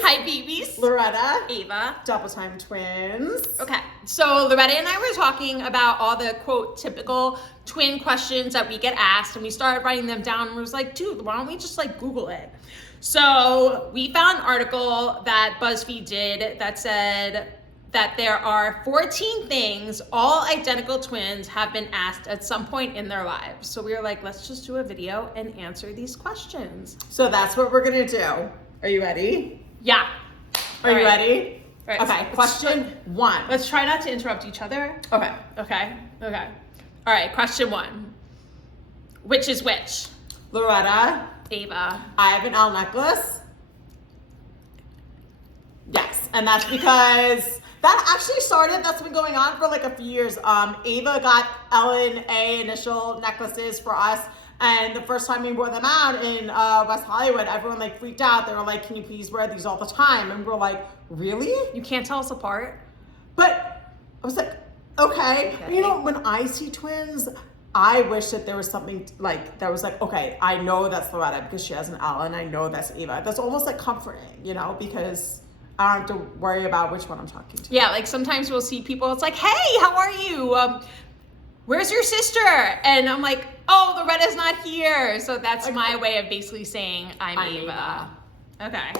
Hi, babies. Loretta. Ava. Double time twins. Okay, so Loretta and I were talking about all the, quote, typical twin questions that we get asked, and we started writing them down, and we was like, dude, why don't we just, like, Google it? So we found an article that BuzzFeed did that said that there are 14 things all identical twins have been asked at some point in their lives. So we were like, let's just do a video and answer these questions. So that's what we're gonna do. Are you ready? Yeah. Are you ready? Right. Okay, question one. Let's try not to interrupt each other. Okay. Okay. All right, question one. Which is which? Loretta. Ava. I have an L necklace. Yes, and that's because that actually started, that's been going on for like a few years. Ava got L and A initial necklaces for us, and the first time we wore them out in West Hollywood, everyone like freaked out. They were like, can you please wear these all the time? And we're like, really? You can't tell us apart? But I was like, okay. You know, when I see twins, I wish that there was something like, that was like, okay, I know that's Loretta because she has an L, and I know that's Ava. That's almost like comforting, you know, because I don't have to worry about which one I'm talking to. Yeah, like sometimes we'll see people, it's like, hey, how are you? Where's your sister? And I'm like, oh, Loretta's not here. So that's my way of basically saying I'm Ava. Okay.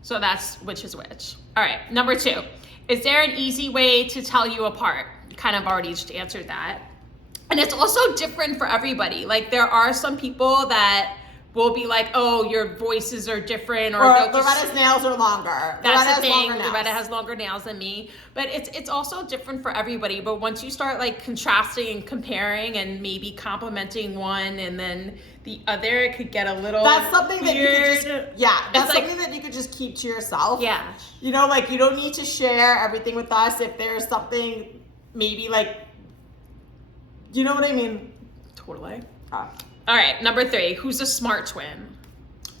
So that's which is which. All right, number two. Is there an easy way to tell you apart? You kind of already just answered that. And it's also different for everybody. Like there are some people that will be like, oh, your voices are different, or Loretta's nails are longer. That's the thing. Loretta has longer nails than me, but it's also different for everybody. But once you start like contrasting and comparing, and maybe complimenting one and then the other, it could get a little. That's something weird. that you could just that's like, something that you could just keep to yourself. Yeah. You know, like you don't need to share everything with us if there's something maybe like, you know what I mean? Totally. All right, number three. Who's a smart twin?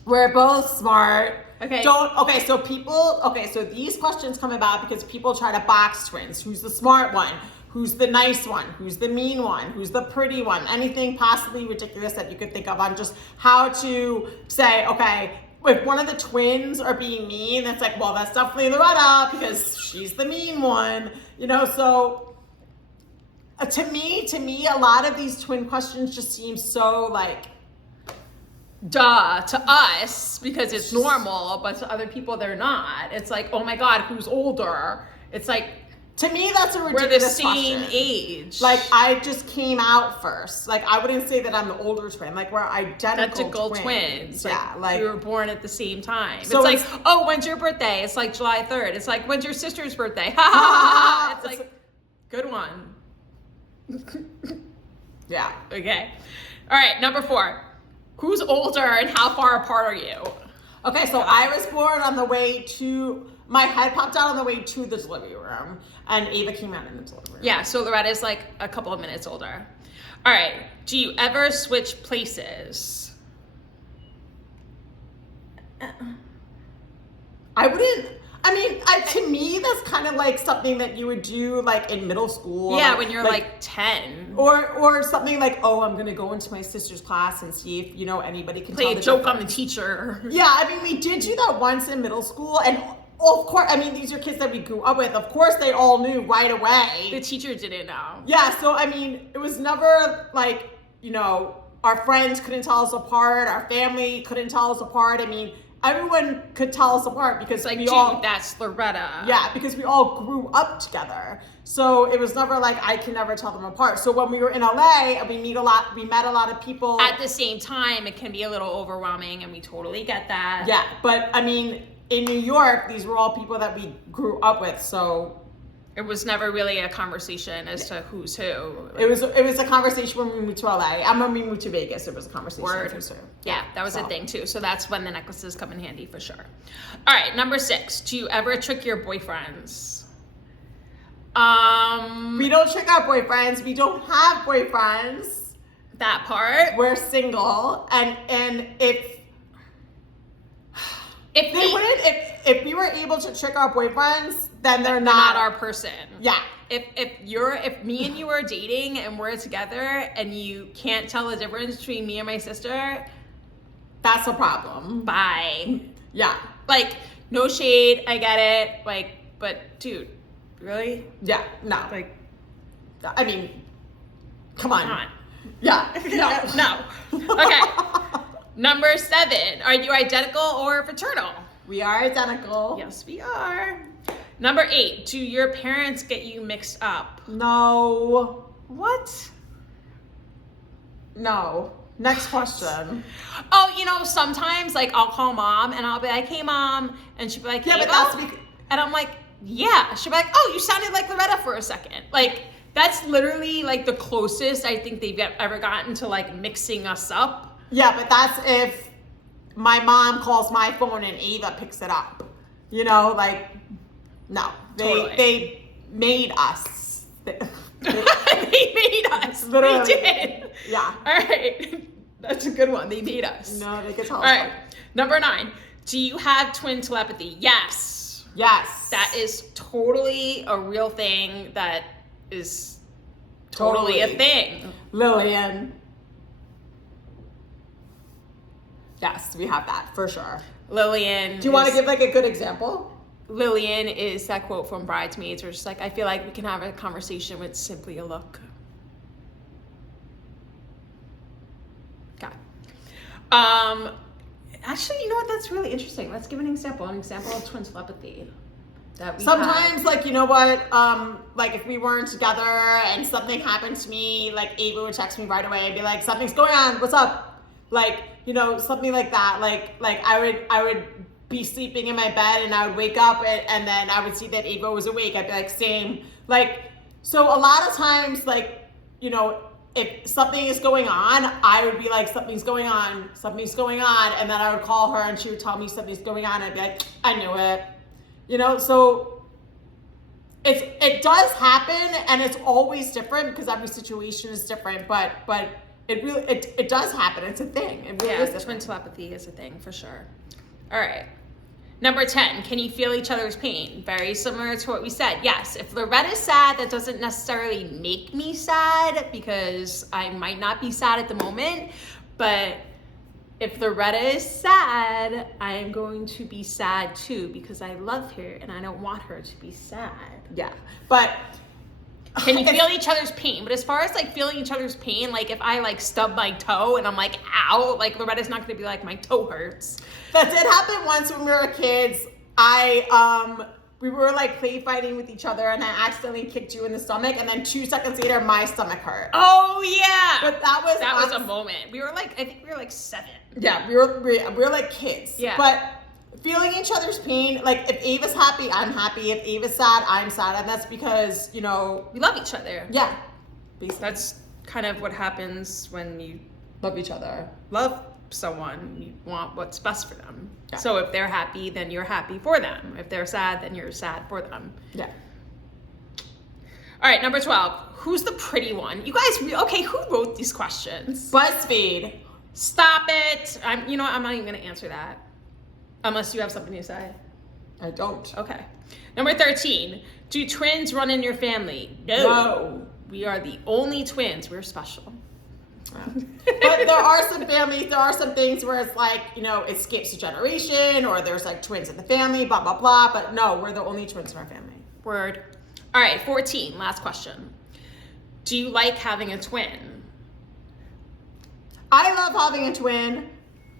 We're both smart. Okay. So these questions come about because people try to box twins. Who's the smart one? Who's the nice one? Who's the mean one? Who's the pretty one? Anything possibly ridiculous that you could think of on just how to say, okay, if one of the twins are being mean, that's like, well, that's definitely Loretta because she's the mean one. You know, so to me, a lot of these twin questions just seem so like, duh to us because it's normal, but to other people they're not. It's like, oh my God, who's older? It's like, to me, that's a ridiculous we're the same question. age. Like I just came out first. Like I wouldn't say that I'm the older twin. Like we're identical twins. Yeah, like we were born at the same time. So it's like, oh, when's your birthday? It's like July 3rd. It's like, when's your sister's birthday? Ha ha ha. It's like, good one. Yeah. Okay. All right, number four. Who's older and how far apart are you? Okay, so I was born on the way to, my head popped out on the way to the delivery room, and Ava came out in the delivery room. Yeah, so Loretta's like a couple of minutes older. All right, do you ever switch places? I wouldn't. I mean, to me, that's kind of like something that you would do like in middle school. Yeah, when you're like 10. Or something like, oh, I'm going to go into my sister's class and see if, you know, anybody can play tell a the joke difference. on the teacher. Yeah, I mean, we did do that once in middle school. And of course, I mean, these are kids that we grew up with. Of course, they all knew right away. The teacher didn't know. Yeah, so I mean, it was never like, you know, our friends couldn't tell us apart. Our family couldn't tell us apart. I mean, everyone could tell us apart because like, we dude, all, that's Loretta. Yeah, because we all grew up together. So it was never like I can never tell them apart. So when we were in LA, we met a lot of people. At the same time, it can be a little overwhelming, and we totally get that. Yeah, but I mean, in New York, these were all people that we grew up with, so it was never really a conversation as to who's who. It was a conversation when we moved to LA. And when we moved to Vegas, it was a conversation. Word. Who's who. Yeah, that was a thing too. So that's when the necklaces come in handy for sure. All right, number 6. Do you ever trick your boyfriends? We don't trick our boyfriends. We don't have boyfriends. That part. We're single, and if we were able to trick our boyfriends, then they're not our person. Yeah. If me and you are dating and we're together and you can't tell the difference between me and my sister, that's a problem. bye. Yeah. Like, no shade, I get it. Like, but dude, really? Yeah, no. Like, I mean, come on. come on. Yeah, No. Okay. Number 7. Are you identical or fraternal? We are identical. Yes, we are. Number 8. Do your parents get you mixed up? No. What? No. Next question. Oh, sometimes like I'll call mom and I'll be like, "Hey, mom," and she'll be like, Yeah, "Hey, but that's Mom?" And I'm like, "Yeah." She'll be like, "Oh, you sounded like Loretta for a second." Like that's literally like the closest I think they've ever gotten to like mixing us up. Yeah, but that's if my mom calls my phone and Ava picks it up. Like, no. Totally. They made us. They made us. Literally. They did. Yeah. All right. That's a good one. They made us. No, they could tell All us. right. Number 9. Do you have twin telepathy? Yes. Yes. That is totally a real thing. That is totally a thing. Lillian. Yes, we have that for sure. Lillian. Do you want to give like a good example? Lillian is that quote from Bridesmaids where it's like, I feel like we can have a conversation with simply a look. God. Actually, you know what? That's really interesting. Let's give an example of twin telepathy. That we Sometimes, have. like, you know what? Like if we weren't together and something happened to me, like Ava would text me right away and be like, "Something's going on. What's up?" Like, something like that. Like I would be sleeping in my bed and I would wake up and then I would see that Ava was awake. I'd be like, same. Like, so a lot of times, like, if something is going on, I would be like, something's going on. And then I would call her and she would tell me something's going on. I'd be like, I knew it. So it does happen and it's always different because every situation is different, but it really, it does happen. It's a thing. It really is a twin thing. telepathy is a thing for sure. All right. Number 10, can you feel each other's pain? Very similar to what we said. Yes, if Loretta's sad, that doesn't necessarily make me sad because I might not be sad at the moment. But if Loretta is sad, I am going to be sad too because I love her and I don't want her to be sad. Yeah. But can you feel each other's pain? But as far as like feeling each other's pain, like if I like stub my toe and I'm like, ow, like Loretta's not gonna be like, my toe hurts. that did happen once when we were kids. We were like play fighting with each other and I accidentally kicked you in the stomach and then 2 seconds later my stomach hurt. Oh yeah. But that was a moment. We were like, I think we were like 7. Yeah, we were like kids. Yeah. But feeling each other's pain, like if Ava's happy, I'm happy. If Ava's sad, I'm sad. And that's because, we love each other. yeah. Basically. That's kind of what happens when you Love each other. love someone. You want what's best for them. Yeah. So if they're happy, then you're happy for them. If they're sad, then you're sad for them. Yeah. All right, number 12. Who's the pretty one? You guys, okay, who wrote these questions? BuzzFeed. Stop it. I'm not even going to answer that. Unless you have something to say. I don't. Okay. Number 13. Do twins run in your family? No. We are the only twins. We're special. But there are some families, there are some things where it's like, it skips a generation or there's like twins in the family, blah, blah, blah. But no, we're the only twins in our family. Word. All right, 14. Last question. Do you like having a twin? I love having a twin.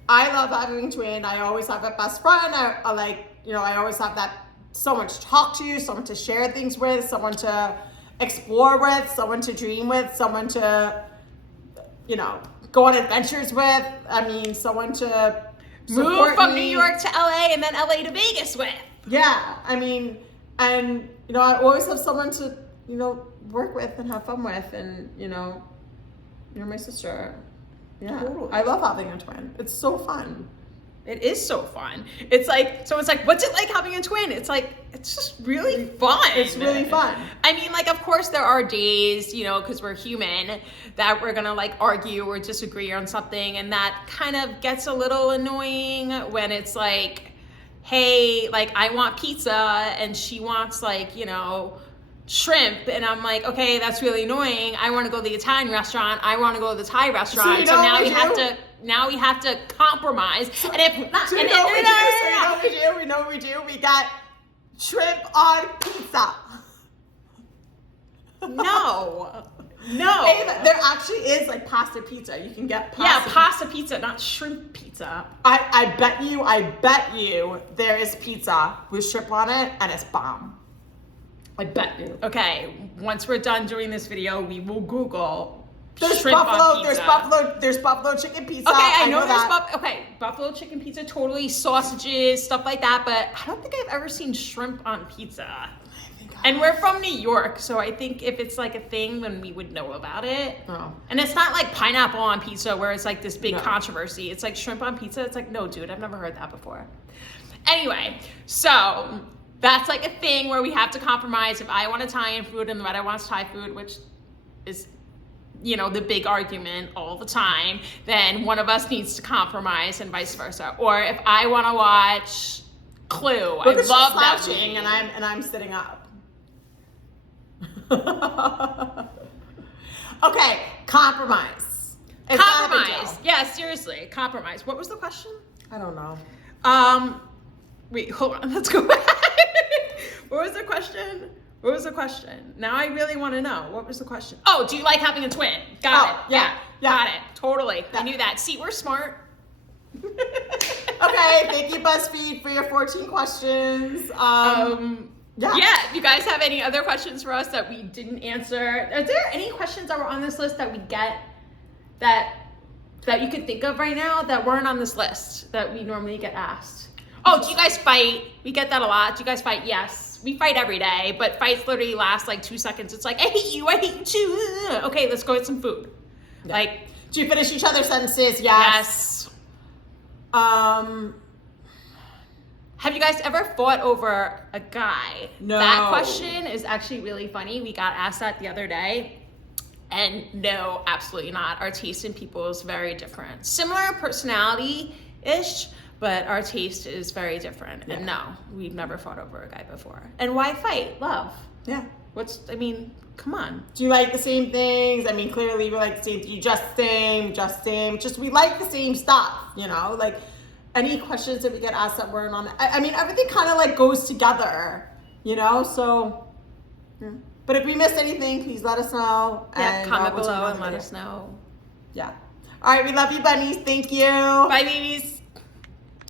I always have a best friend. I always have that someone to talk to, someone to share things with, someone to explore with, someone to dream with, someone to, go on adventures with. I mean, someone to Move from me. New York to LA and then LA to Vegas with. Yeah, I mean, and, I always have someone to, work with and have fun with, and, you're my sister. Yeah, Totally. I love having a twin. It's so fun. It is so fun. It's like, someone's like, what's it like having a twin? It's like, it's just really fun. It's really fun. I mean, like, of course there are days, because we're human, that we're gonna like argue or disagree on something, and that kind of gets a little annoying when it's like, hey, like I want pizza and she wants like, shrimp, and I'm like, okay, that's really annoying. I want to go to the Italian restaurant. I want to go to the Thai restaurant. So now we have to. now we have to compromise. And if not, So and you know what we do? We got shrimp on pizza. No. Ava, there actually is like pasta pizza. You can get pasta. Yeah, pasta pizza, not shrimp pizza. I bet you there is pizza with shrimp on it and it's bomb. I bet you. Okay, once we're done doing this video, we will Google There's shrimp on buffalo, pizza. there's buffalo chicken pizza. Okay, I know there's that. buffalo chicken pizza, totally, sausages, stuff like that, but I don't think I've ever seen shrimp on pizza. And we're from New York, so I think if it's like a thing, then we would know about it. Oh. And it's not like pineapple on pizza where it's like this big controversy. It's like shrimp on pizza. It's like, no, dude, I've never heard that before. Anyway, so that's like a thing where we have to compromise. If I want Italian food and Loretta wants Thai food, which is, you know, the big argument all the time, then one of us needs to compromise and vice versa. Or if I want to watch Clue, I love that movie. And I'm sitting up. Okay, compromise. It's not a big Compromise. deal. Yeah, seriously, compromise. What was the question? I don't know. Wait, hold on. Let's go back. What was the question? What was the question? Now I really want to know. What was the question? Oh, do you like having a twin? Got it. Yeah. Got it. Totally. Yeah. I knew that. See, we're smart. Okay, thank you, BuzzFeed, for your 14 questions. Yeah, if you guys have any other questions for us that we didn't answer, are there any questions that were on this list that we get that you could think of right now that weren't on this list that we normally get asked? Oh, do you guys fight? We get that a lot. Do you guys fight? Yes. We fight every day, but fights literally last like 2 seconds. It's like, I hate you too. Okay, let's go get some food. Yeah. Like, do you finish each other's sentences? yes. Have you guys ever fought over a guy? No. That question is actually really funny. We got asked that the other day. And no, absolutely not. Our taste in people is very different. Similar personality-ish, but our taste is very different. Yeah. And no, we've never fought over a guy before. And why fight? Love. Yeah. Come on. Do you like the same things? I mean, clearly we like the same. You just same. Just we like the same stuff, you know? Like, any questions that we get asked that weren't on I mean, everything kind of like goes together, you know? So, but if we missed anything, please let us know. Yeah, and, comment we'll do below another and let video. us know. Yeah. All right, we love you, bunnies. Thank you. Bye, babies.